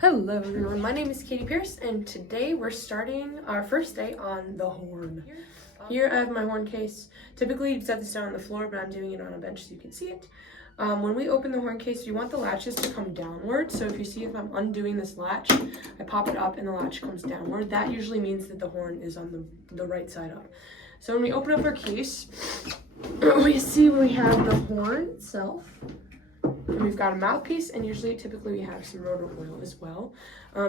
Hello everyone, my name is Katie Pierce and today we're starting our first day on the horn. Here I have my horn case. Typically you'd set this down on the floor, but I'm doing it on a bench so you can see it. When we open the horn case, you want the latches to come downward. So if you see if I'm undoing this latch, I pop it up and the latch comes downward. That usually means that the horn is on the right side up. So when we open up our case, we see we have the horn itself. And we've got a mouthpiece, and typically we have some rotor oil as well.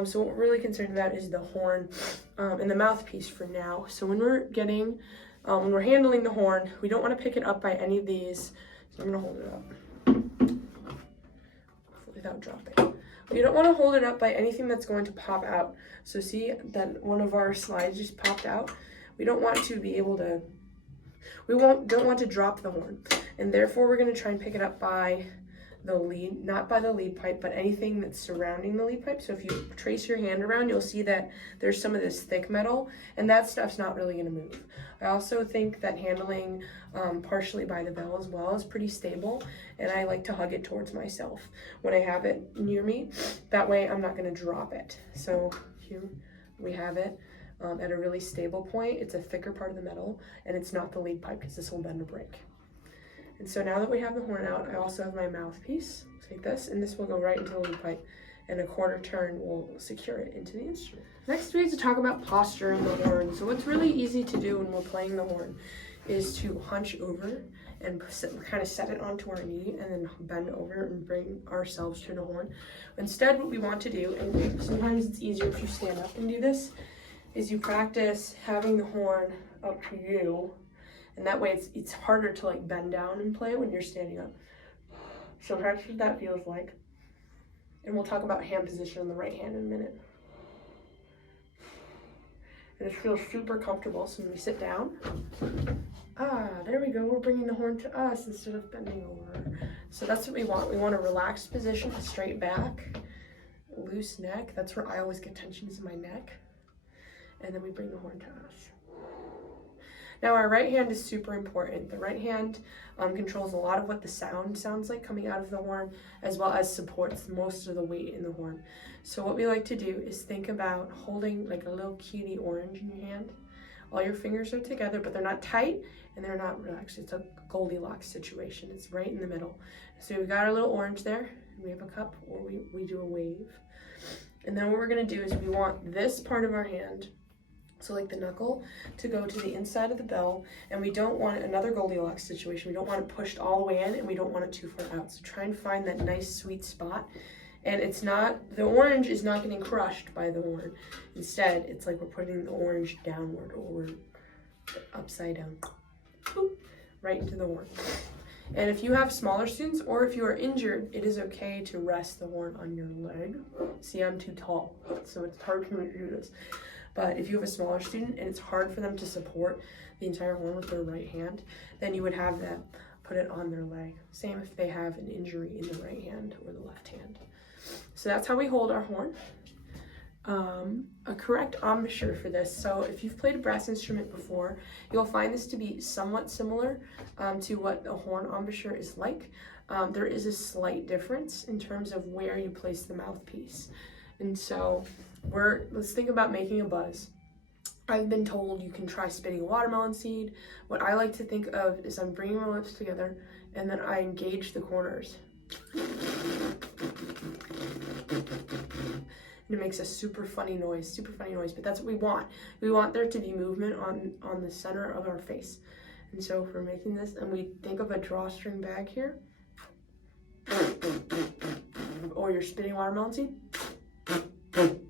So what we're really concerned about is the horn and the mouthpiece for now. So when we're handling the horn, we don't want to pick it up by any of these. So I'm gonna hold it up without dropping. We don't want to hold it up by anything that's going to pop out. So see that one of our slides just popped out. We don't want to be able to. Don't want to drop the horn, and therefore we're going to try and pick it up by the lead, not by the lead pipe, but anything that's surrounding the lead pipe. So if you trace your hand around, you'll see that there's some of this thick metal, and that stuff's not really going to move. I also think that handling partially by the bell as well is pretty stable, and I like to hug it towards myself when I have it near me. That way I'm not going to drop it. So here we have it at a really stable point. It's a thicker part of the metal, and it's not the lead pipe because this will bend or break. And so now that we have the horn out, I also have my mouthpiece, like this, and this will go right into the lead pipe, and a quarter turn will secure it into the instrument. Next, we have to talk about posturing the horn. So what's really easy to do when we're playing the horn is to hunch over and kind of set it onto our knee and then bend over and bring ourselves to the horn. Instead, what we want to do, and sometimes it's easier if you stand up and do this, is you practice having the horn up to you. And that way it's harder to like bend down and play when you're standing up. So that's what that feels like. And we'll talk about hand position on the right hand in a minute. And it feels super comfortable. So when we sit down, there we go. We're bringing the horn to us instead of bending over. So that's what we want. We want a relaxed position, a straight back, loose neck. That's where I always get tension, is in my neck. And then we bring the horn to us. Now our right hand is super important. The right hand controls a lot of what the sound sounds like coming out of the horn, as well as supports most of the weight in the horn. So what we like to do is think about holding like a little cutie orange in your hand. All your fingers are together, but they're not tight and they're not relaxed. It's a Goldilocks situation. It's right in the middle. So we got our little orange there, and we have a cup, or we do a wave. And then what we're gonna do is we want this part of our hand, so like the knuckle, to go to the inside of the bell, and we don't want another Goldilocks situation. We don't want it pushed all the way in, and we don't want it too far out. So try and find that nice sweet spot. And the orange is not getting crushed by the horn. Instead, it's like we're putting the orange downward, or we're upside down, boop, right into the horn. And if you have smaller students, or if you are injured, it is okay to rest the horn on your leg. See, I'm too tall, so it's hard for me to do this. But if you have a smaller student and it's hard for them to support the entire horn with their right hand, then you would have them put it on their leg. Same if they have an injury in the right hand or the left hand. So that's how we hold our horn. A correct embouchure for this. So if you've played a brass instrument before, you'll find this to be somewhat similar to what a horn embouchure is like. There is a slight difference in terms of where you place the mouthpiece. And so let's think about making a buzz. I've been told you can try spitting a watermelon seed. What I like to think of is I'm bringing my lips together and then I engage the corners. And it makes a super funny noise, but that's what we want. We want there to be movement on the center of our face. And so if we're making this, and we think of a drawstring bag here, or you're spitting watermelon seed,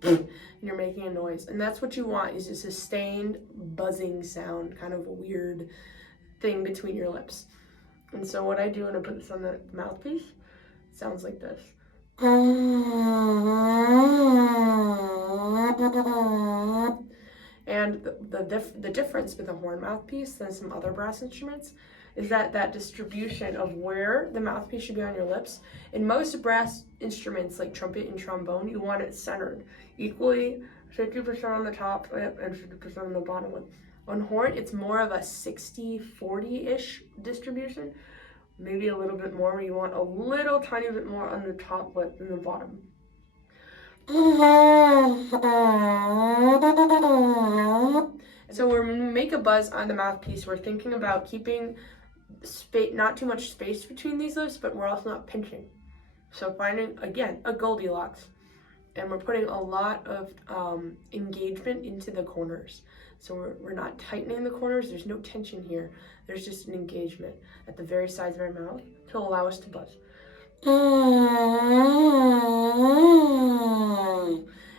and you're making a noise, and that's what you want, is a sustained buzzing sound, kind of a weird thing between your lips. And so what I do when I put this on the mouthpiece, it sounds like this. And the difference with a horn mouthpiece than some other brass instruments is that distribution of where the mouthpiece should be on your lips. In most brass instruments like trumpet and trombone, you want it centered equally, 50% on the top lip and 50% on the bottom lip. On horn, it's more of a 60-40-ish distribution, maybe a little bit more, where you want a little tiny bit more on the top lip than the bottom. So when we make a buzz on the mouthpiece, we're thinking about keeping not too much space between these lips, but we're also not pinching. So finding, again, a Goldilocks. And we're putting a lot of engagement into the corners. So we're not tightening the corners. There's no tension here. There's just an engagement at the very sides of our mouth to allow us to buzz.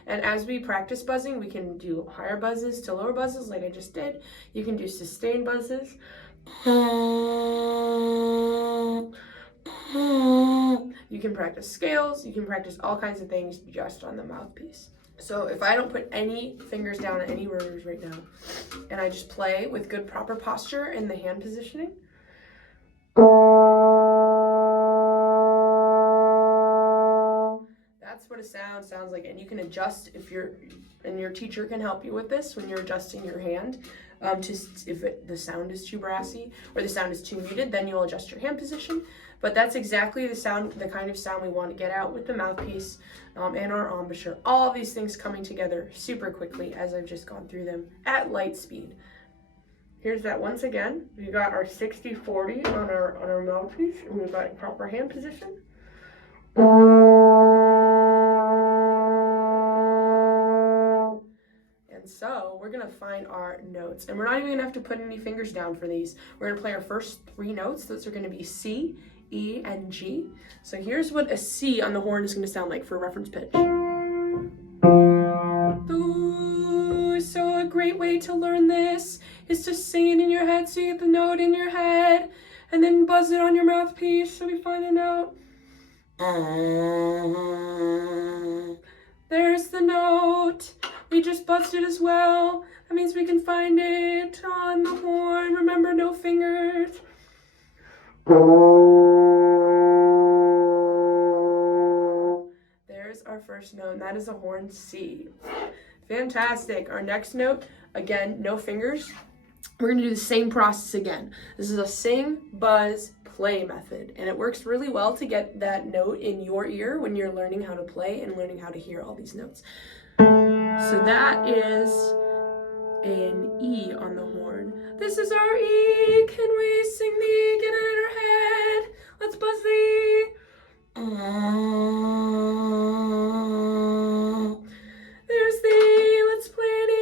And as we practice buzzing, we can do higher buzzes to lower buzzes like I just did. You can do sustained buzzes. You can practice scales. You can practice all kinds of things just on the mouthpiece. So if I don't put any fingers down on any rotors right now, and I just play with good proper posture in the hand positioning, that's what a sound sounds like. And you can adjust and your teacher can help you with this when you're adjusting your hand. The sound is too brassy or the sound is too muted, then you'll adjust your hand position. But that's exactly the kind of sound we want to get out with the mouthpiece and our embouchure. All of these things coming together super quickly as I've just gone through them at light speed. Here's that once again. We've got our 60-40 on our mouthpiece, and we've got proper hand position. And so we're gonna find our notes, and we're not even gonna have to put any fingers down for these. We're gonna play our first 3 notes. Those are gonna be C, E, and G. So here's what a C on the horn is gonna sound like for reference pitch. Ooh, so a great way to learn this is to sing it in your head, so you get the note in your head, and then buzz it on your mouthpiece so we find the note. There's the note. We just buzzed it as well. That means we can find it on the horn. Remember, no fingers. There's our first note, and that is a horn C. Fantastic. Our next note, again, no fingers. We're going to do the same process again. This is a sing, buzz, play method, and it works really well to get that note in your ear when you're learning how to play and learning how to hear all these notes. So that is an E on the horn. This is our E. Can we sing the E? Get it in our head. Let's buzz the E. There's the E. Let's play an E.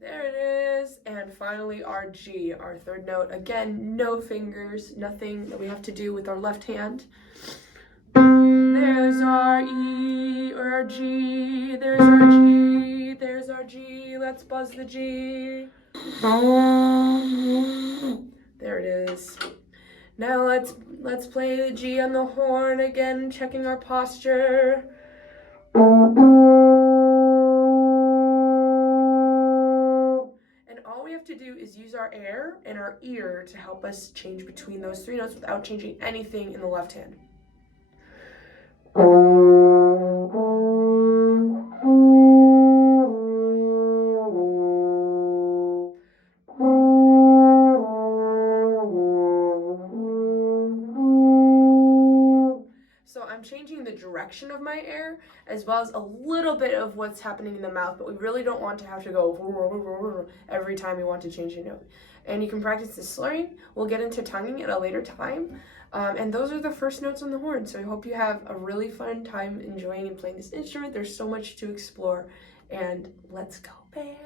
There it is. And finally our G, our third note. Again, no fingers, nothing that we have to do with our left hand. There's our E or our G. There's our G. There's our G. Let's buzz the G. There it is. Now let's play the G on the horn again, checking our posture. And all we have to do is use our air and our ear to help us change between those 3 notes without changing anything in the left hand. So I'm changing the direction of my air as well as a little bit of what's happening in the mouth, but we really don't want to have to go every time we want to change a note. And you can practice the slurring. We'll get into tonguing at a later time. And those are the first notes on the horn. So I hope you have a really fun time enjoying and playing this instrument. There's so much to explore, and let's go band.